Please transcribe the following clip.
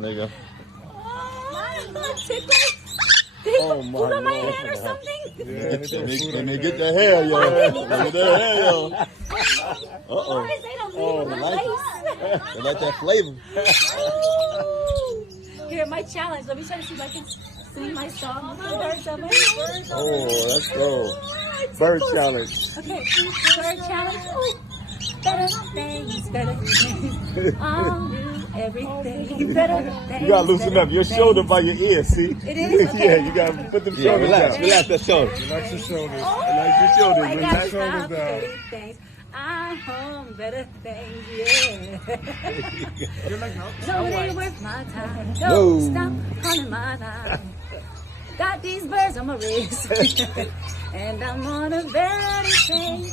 There you go. Oh my God. My hair or something? Yeah, when they get their hair, yo. Get their hair, yo. Uh-oh. Oh, they like that flavor. Here, my challenge. Let me try to see if I can sing my song. Oh, let's go. Bird challenge. Okay, bird challenge. Oh, better things, better things. I'll do everything better things. You gotta loosen up your shoulder by your ear, see? It is? Okay. Yeah, you gotta put them shoulders down. Relax that shoulder. Relax your shoulders. Oh, Relax your shoulders. I Relax got your shoulders down. things. I'm home, better things, yeah. No, it ain't worth my time. No, stop calling my line. Got these birds on my wrist, and I'm on a better thing.